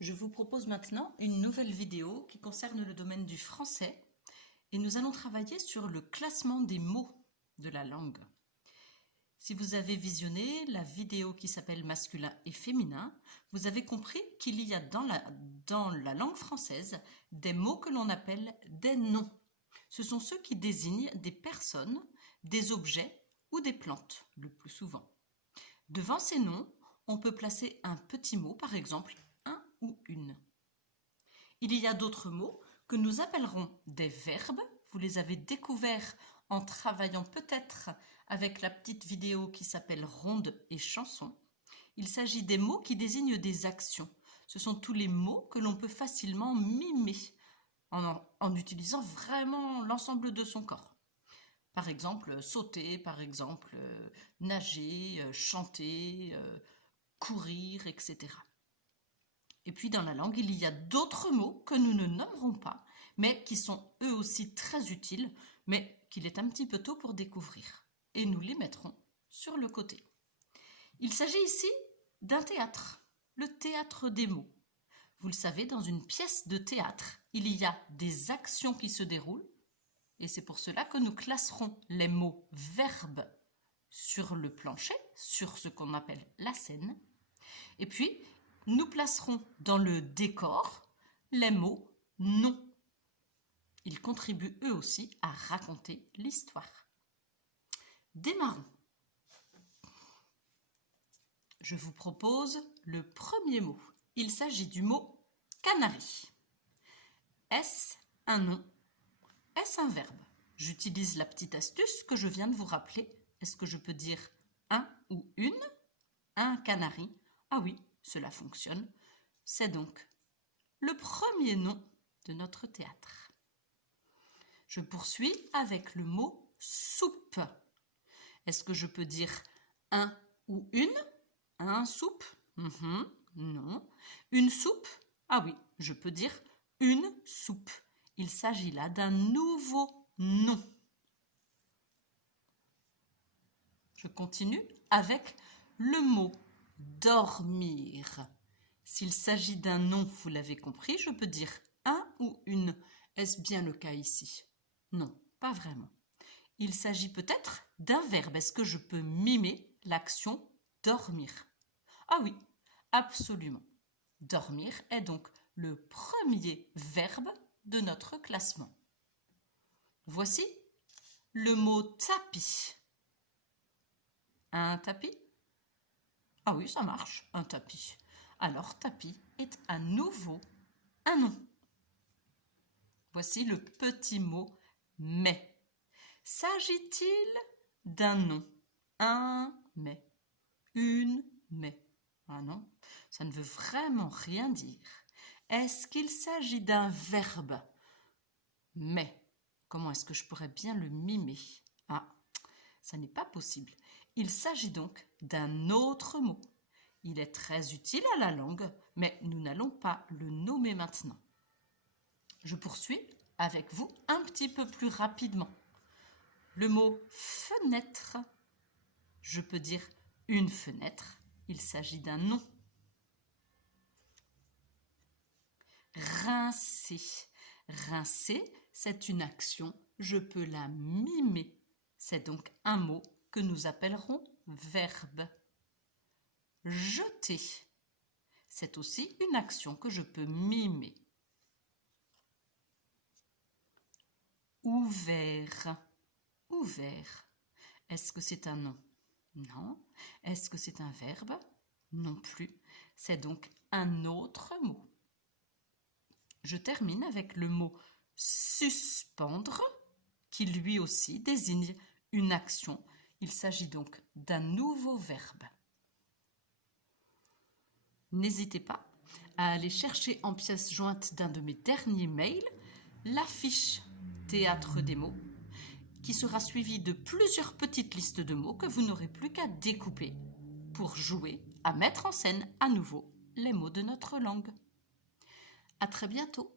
Je vous propose maintenant une nouvelle vidéo qui concerne le domaine du français et nous allons travailler sur le classement des mots de la langue. Si vous avez visionné la vidéo qui s'appelle masculin et féminin, vous avez compris qu'il y a dans la langue française des mots que l'on appelle des noms. Ce sont ceux qui désignent des personnes, des objets ou des plantes, le plus souvent. Devant ces noms, on peut placer un petit mot, par exemple un ou une. Il y a d'autres mots que nous appellerons des verbes. Vous les avez découverts en travaillant peut-être avec la petite vidéo qui s'appelle Ronde et chanson. Il s'agit des mots qui désignent des actions. Ce sont tous les mots que l'on peut facilement mimer en utilisant vraiment l'ensemble de son corps. Par exemple, sauter, par exemple, nager, chanter, courir, etc. Et puis dans la langue, il y a d'autres mots que nous ne nommerons pas, mais qui sont eux aussi très utiles, mais qu'il est un petit peu tôt pour découvrir. Et nous les mettrons sur le côté. Il s'agit ici d'un théâtre, le théâtre des mots. Vous le savez, dans une pièce de théâtre, il y a des actions qui se déroulent, et c'est pour cela que nous classerons les mots verbes sur le plancher, sur ce qu'on appelle la scène, et puis nous placerons dans le décor les mots noms. Ils contribuent eux aussi à raconter l'histoire. Démarrons. Je vous propose le premier mot. Il s'agit du mot canari. Est-ce un nom? Est-ce un verbe? J'utilise la petite astuce que je viens de vous rappeler. Est-ce que je peux dire un ou une? Un canari. Ah oui, cela fonctionne. C'est donc le premier nom de notre théâtre. Je poursuis avec le mot soupe. Est-ce que je peux dire un ou une? Un soupe? Non. Une soupe? Ah oui, je peux dire une soupe. Il s'agit là d'un nouveau nom. Je continue avec le mot dormir. S'il s'agit d'un nom, vous l'avez compris, je peux dire un ou une. Est-ce bien le cas ici? Non, pas vraiment. Il s'agit peut-être d'un verbe. Est-ce que je peux mimer l'action dormir? Ah oui, absolument. Dormir est donc le premier verbe de notre classement. Voici le mot tapis. Un tapis? Ah oui, ça marche, un tapis. Alors, tapis est à nouveau un nom. Voici le petit mot mais. S'agit-il d'un nom? Un mais, une mais. Ah non, ça ne veut vraiment rien dire. Est-ce qu'il s'agit d'un verbe? Mais, comment est-ce que je pourrais bien le mimer? Ah, ça n'est pas possible. Il s'agit donc d'un autre mot. Il est très utile à la langue, mais nous n'allons pas le nommer maintenant. Je poursuis avec vous un petit peu plus rapidement. Le mot fenêtre. Je peux dire une fenêtre. Il s'agit d'un nom. Rincer. Rincer, c'est une action. Je peux la mimer. C'est donc un mot que nous appellerons verbe. Jeter. C'est aussi une action que je peux mimer. Ouvert. Ouvert. Est-ce que c'est un nom? Non. Est-ce que c'est un verbe? Non plus. C'est donc un autre mot. Je termine avec le mot suspendre, qui lui aussi désigne une action. Il s'agit donc d'un nouveau verbe. N'hésitez pas à aller chercher en pièce jointe d'un de mes derniers mails l'affiche Théâtre des mots, qui sera suivie de plusieurs petites listes de mots que vous n'aurez plus qu'à découper pour jouer à mettre en scène à nouveau les mots de notre langue. À très bientôt.